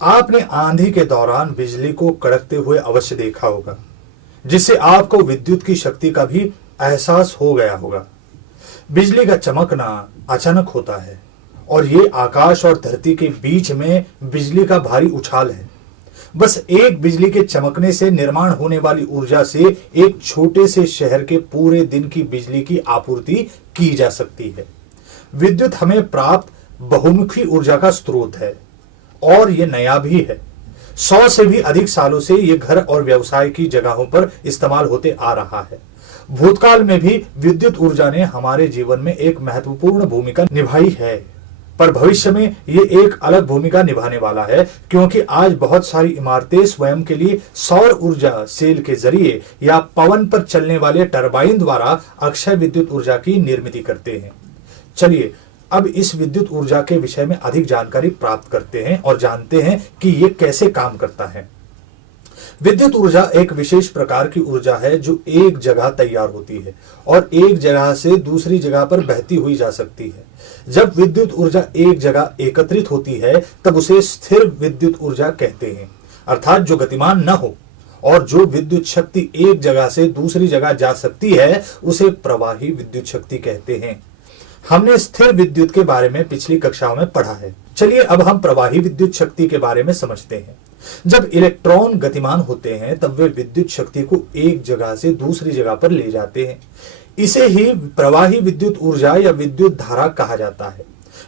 आपने आंधी के दौरान बिजली को कड़कते हुए अवश्य देखा होगा, जिससे आपको विद्युत की शक्ति का भी एहसास हो गया होगा। बिजली का चमकना अचानक होता है और ये आकाश और धरती के बीच में बिजली का भारी उछाल है। बस एक बिजली के चमकने से निर्माण होने वाली ऊर्जा से एक छोटे से शहर के पूरे दिन की बिजली की आपूर्ति की जा सकती है। विद्युत हमें प्राप्त बहुमुखी ऊर्जा का स्रोत है और यह नया भी है। 100 से भी अधिक सालों से यह घर और व्यवसाय की जगहों पर इस्तेमाल होते आ रहा है। भूतकाल में भी विद्युत ऊर्जा ने हमारे जीवन में एक महत्वपूर्ण भूमिका निभाई है, पर भविष्य में यह एक अलग भूमिका निभाने वाला है, क्योंकि आज बहुत सारी इमारतें स्वयं के लिए सौर ऊर्जा सेल के जरिए या पवन पर चलने वाले टरबाइन द्वारा अक्षय विद्युत ऊर्जा की निर्मित करते हैं। चलिए अब इस विद्युत ऊर्जा के विषय में अधिक जानकारी प्राप्त करते हैं और जानते हैं कि यह कैसे काम करता है। विद्युत ऊर्जा एक विशेष प्रकार की ऊर्जा है जो एक जगह तैयार होती है और एक जगह से दूसरी जगह पर बहती हुई जा सकती है। जब विद्युत ऊर्जा एक जगह एकत्रित होती है तब उसे स्थिर विद्युत ऊर्जा कहते हैं, अर्थात जो गतिमान न हो, और जो विद्युत शक्ति एक जगह से दूसरी जगह जा सकती है उसे प्रवाही विद्युत शक्ति कहते हैं। हमने स्थिर विद्युत के बारे में पिछली कक्षाओं में पढ़ा है। चलिए अब हम प्रवाही विद्युत शक्ति के बारे में समझते हैं। जब इलेक्ट्रॉन गतिमान होते हैं तब वे विद्युत शक्ति को एक जगह से दूसरी जगह पर ले जाते हैं। इसे ही प्रवाही विद्युत ऊर्जा या विद्युत धारा कहा जाता है।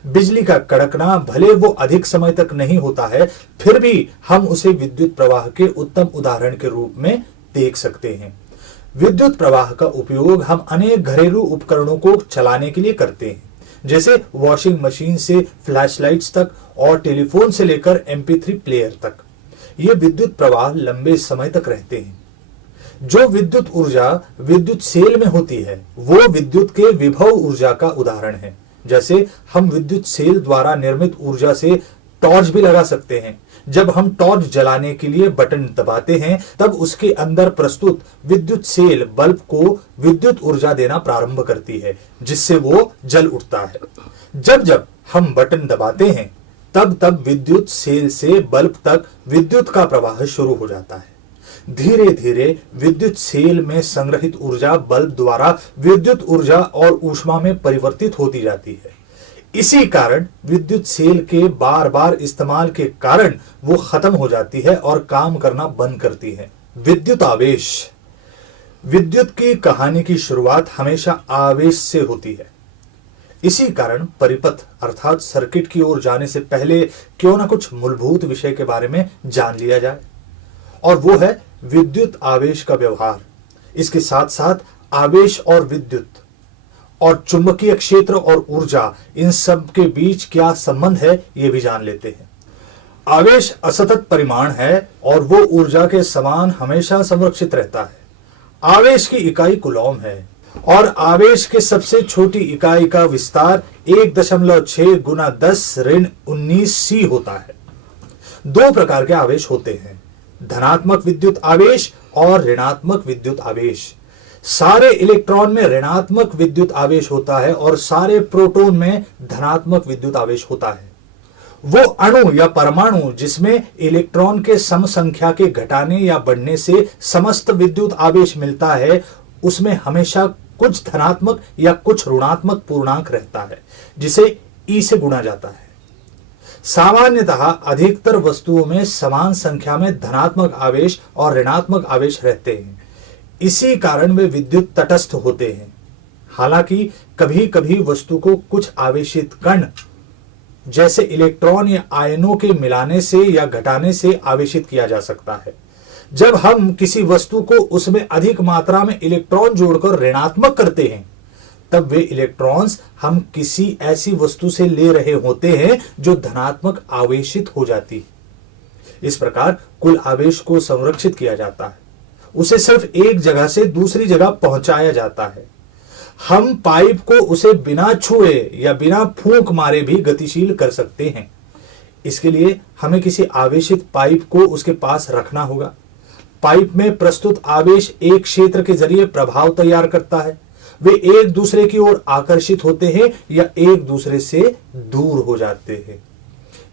बिजली का कड़कना भले वो अधिक समय तक नहीं होता है, फिर भी हम उसे विद्युत प्रवाह के उत्तम उदाहरण के रूप में देख सकते हैं। विद्युत प्रवाह का उपयोग हम अनेक घरेलू उपकरणों को चलाने के लिए करते हैं, जैसे वॉशिंग मशीन से फ्लैशलाइट्स तक और टेलीफोन से लेकर MP3 प्लेयर तक। ये विद्युत प्रवाह लंबे समय तक रहते हैं। जो विद्युत ऊर्जा विद्युत सेल में होती है वो विद्युत के विभव ऊर्जा का उदाहरण है। जैसे हम विद्युत सेल द्वारा निर्मित ऊर्जा से टॉर्च भी लगा सकते हैं। जब हम टॉर्च जलाने के लिए बटन दबाते हैं तब उसके अंदर प्रस्तुत विद्युत सेल बल्ब को विद्युत ऊर्जा देना प्रारंभ करती है, जिससे वो जल उठता है। जब जब हम बटन दबाते हैं तब तब विद्युत सेल से बल्ब तक विद्युत का प्रवाह शुरू हो जाता है। धीरे धीरे विद्युत सेल में संग्रहित ऊर्जा बल्ब द्वारा विद्युत ऊर्जा और ऊष्मा में परिवर्तित होती जाती है। इसी कारण विद्युत सेल के बार बार इस्तेमाल के कारण वो खत्म हो जाती है और काम करना बंद करती है। विद्युत आवेश। विद्युत की कहानी की शुरुआत हमेशा आवेश से होती है। इसी कारण परिपथ अर्थात सर्किट की ओर जाने से पहले क्यों ना कुछ मूलभूत विषय के बारे में जान लिया जाए, और वो है विद्युत आवेश का व्यवहार। इसके साथ साथ आवेश और विद्युत और चुंबकीय क्षेत्र और ऊर्जा, इन सब के बीच क्या संबंध है ये भी जान लेते हैं। आवेश असतत परिमाण है और वो ऊर्जा के समान हमेशा संरक्षित रहता है। आवेश की इकाई कूलॉम है और आवेश के सबसे छोटी इकाई का विस्तार 1.6 गुना 10⁻19 C होता है। दो प्रकार के आवेश होते हैं, धनात्मक विद्युत आवेश और ऋणात्मक विद्युत आवेश। सारे इलेक्ट्रॉन में ऋणात्मक विद्युत आवेश होता है और सारे प्रोटॉन में धनात्मक विद्युत आवेश होता है। वो अणु या परमाणु जिसमें इलेक्ट्रॉन के सम संख्या के घटाने या बढ़ने से समस्त विद्युत आवेश मिलता है, उसमें हमेशा कुछ धनात्मक या कुछ ऋणात्मक पूर्णांक रहता है, जिसे E से गुणा जाता है। सामान्यतः अधिकतर वस्तुओं में समान संख्या में धनात्मक आवेश और ऋणात्मक आवेश रहते हैं। इसी कारण वे विद्युत तटस्थ होते हैं। हालांकि कभी कभी वस्तु को कुछ आवेशित कण जैसे इलेक्ट्रॉन या आयनों के मिलाने से या घटाने से आवेशित किया जा सकता है। जब हम किसी वस्तु को उसमें अधिक मात्रा में इलेक्ट्रॉन जोड़कर ऋणात्मक करते हैं तब वे इलेक्ट्रॉन्स हम किसी ऐसी वस्तु से ले रहे होते हैं जो धनात्मक आवेशित हो जाती है। इस प्रकार कुल आवेश को संरक्षित किया जाता है, उसे सिर्फ एक जगह से दूसरी जगह पहुंचाया जाता है। हम पाइप को उसे बिना छुए या बिना फूंक मारे भी गतिशील कर सकते हैं। इसके लिए हमें किसी आवेशित पाइप को उसके पास रखना होगा। पाइप में प्रस्तुत आवेश एक क्षेत्र के जरिए प्रभाव तैयार करता है। वे एक दूसरे की ओर आकर्षित होते हैं या एक दूसरे से दूर हो जाते हैं।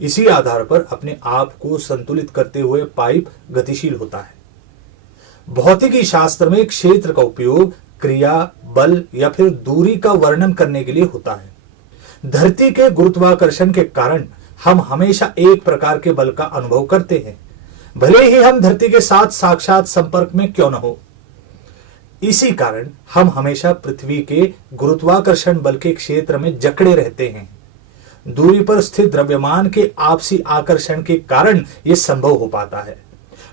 इसी आधार पर अपने आप को संतुलित करते हुए पाइप गतिशील होता है। भौतिकी शास्त्र में क्षेत्र का उपयोग क्रिया, बल या फिर दूरी का वर्णन करने के लिए होता है। धरती के गुरुत्वाकर्षण के कारण हम हमेशा एक प्रकार के बल का अनुभव करते हैं, भले ही हम धरती के साथ साक्षात संपर्क में क्यों न हो। इसी कारण हम हमेशा पृथ्वी के गुरुत्वाकर्षण बल के क्षेत्र में जकड़े रहते हैं। दूरी पर स्थित द्रव्यमान के आपसी आकर्षण के कारण यह संभव हो पाता है।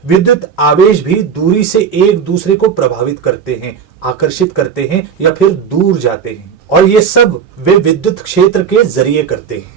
विद्युत आवेश भी दूरी से एक दूसरे को प्रभावित करते हैं, आकर्षित करते हैं या फिर दूर जाते हैं, और ये सब वे विद्युत क्षेत्र के जरिए करते हैं।